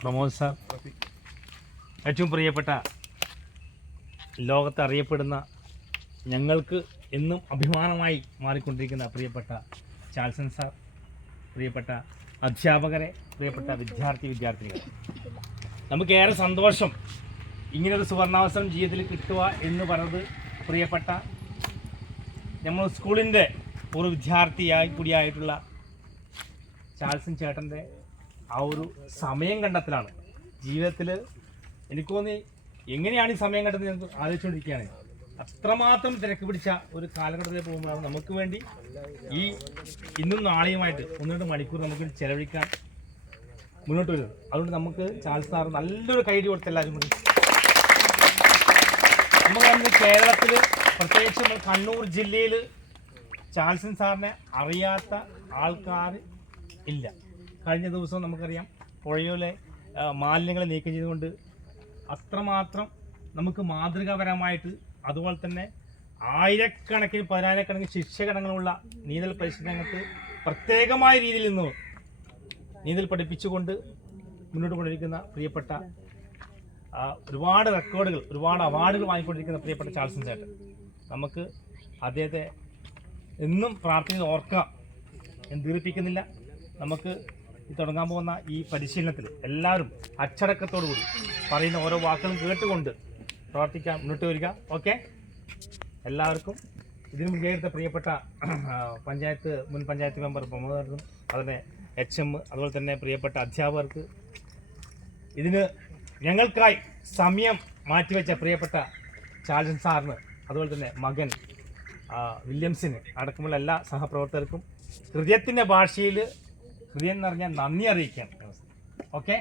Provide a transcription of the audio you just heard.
Pramod sir. ഏറ്റവും പ്രിയപ്പെട്ട ലോകത്ത് അറിയപ്പെടുന്ന ഞങ്ങൾക്ക് എന്നും അഭിമാനമായി മാറിക്കൊണ്ടിരിക്കുന്ന പ്രിയപ്പെട്ട ചാൾസൺ സാർ പ്രിയപ്പെട്ട അധ്യാപകരെ പ്രിയപ്പെട്ട വിദ്യാർത്ഥി വിദ്യാർത്ഥികളെ നമുക്കേറെ സന്തോഷം ഇങ്ങനൊരു സുവർണാവസരം ജീവിതത്തിൽ കിട്ടുക എന്ന് പറയുന്നത് പ്രിയപ്പെട്ട നമ്മൾ സ്കൂളിന്റെ ഒരു വിദ്യാർത്ഥിയായി കൂടിയായിട്ടുള്ള ചാൾസൺ ചേട്ടന്റെ ആ ഒരു സമയം കണ്ടെത്തലാണ്. ജീവിതത്തിൽ എനിക്ക് തോന്നി എങ്ങനെയാണ് ഈ സമയം കണ്ടെത്തുന്നത് ഞാൻ ആലോചിച്ചുകൊണ്ടിരിക്കുകയാണ്. അത്രമാത്രം തിരക്ക് പിടിച്ച ഒരു കാലഘട്ടത്തിൽ പോകുമ്പോഴാണ് നമുക്ക് വേണ്ടി ഈ ഇന്നും നാളെയുമായിട്ട് ഒന്ന് രണ്ട് മണിക്കൂർ നമുക്ക് ചെലവഴിക്കാൻ മുന്നോട്ട് വരുന്നത്. അതുകൊണ്ട് നമുക്ക് ചാൾസ് സാർ നല്ലൊരു കൈഡി കൊടുത്ത എല്ലാവരും കൂടി. അന്ന് കേരളത്തിൽ പ്രത്യേകിച്ച് നമ്മൾ കണ്ണൂർ ജില്ലയിൽ ചാൾസൻ സാറിനെ അറിയാത്ത ആൾക്കാർ ഇല്ല. കഴിഞ്ഞ ദിവസം നമുക്കറിയാം പുഴയിലെ മാലിന്യങ്ങൾ നീക്കം ചെയ്തുകൊണ്ട് അത്രമാത്രം നമുക്ക് മാതൃകാപരമായിട്ട് അതുപോലെ തന്നെ ആയിരക്കണക്കിന് പതിനായിരക്കണക്കിന് ശിക്ഷകണങ്ങളുള്ള നീന്തൽ പരിശീലനങ്ങൾക്ക് പ്രത്യേകമായ രീതിയിൽ നിന്ന് നീന്തൽ പഠിപ്പിച്ചുകൊണ്ട് മുന്നോട്ട് കൊണ്ടിരിക്കുന്ന പ്രിയപ്പെട്ട ഒരുപാട് റെക്കോർഡുകൾ ഒരുപാട് അവാർഡുകൾ വാങ്ങിക്കൊണ്ടിരിക്കുന്ന പ്രിയപ്പെട്ട ചാൾസൺ ചേട്ടൻ. നമുക്ക് അദ്ദേഹത്തെ എന്നും പ്രാർത്ഥന ഓർക്കാം. ഞാൻ ദീർഘിപ്പിക്കുന്നില്ല നമുക്ക് തുടങ്ങാൻ പോകുന്ന ഈ പരിശീലനത്തിൽ എല്ലാവരും അച്ചടക്കത്തോടു കൂടി പറയുന്ന ഓരോ വാക്കുകളും കേട്ടുകൊണ്ട് പ്രവർത്തിക്കാൻ മുന്നോട്ട് വരിക. ഓക്കെ? എല്ലാവർക്കും ഇതിന് മുൻകൈയെടുത്ത പ്രിയപ്പെട്ട പഞ്ചായത്ത് മുൻ പഞ്ചായത്ത് മെമ്പർ പ്രമോദർക്കും അതുപോലെ എച്ച് എം അതുപോലെ തന്നെ പ്രിയപ്പെട്ട അധ്യാപകർക്ക് ഇതിന് ഞങ്ങൾക്കായി സമയം മാറ്റിവെച്ച പ്രിയപ്പെട്ട ചാൾസൺ സാറിന് അതുപോലെ തന്നെ മകൻ വില്യംസിന് അടക്കമുള്ള എല്ലാ സഹപ്രവർത്തകർക്കും ഹൃദയത്തിന്റെ ഭാഷയിൽ ഹൃദയം നിറഞ്ഞ നന്ദി അറിയിക്കാം ഓക്കെ?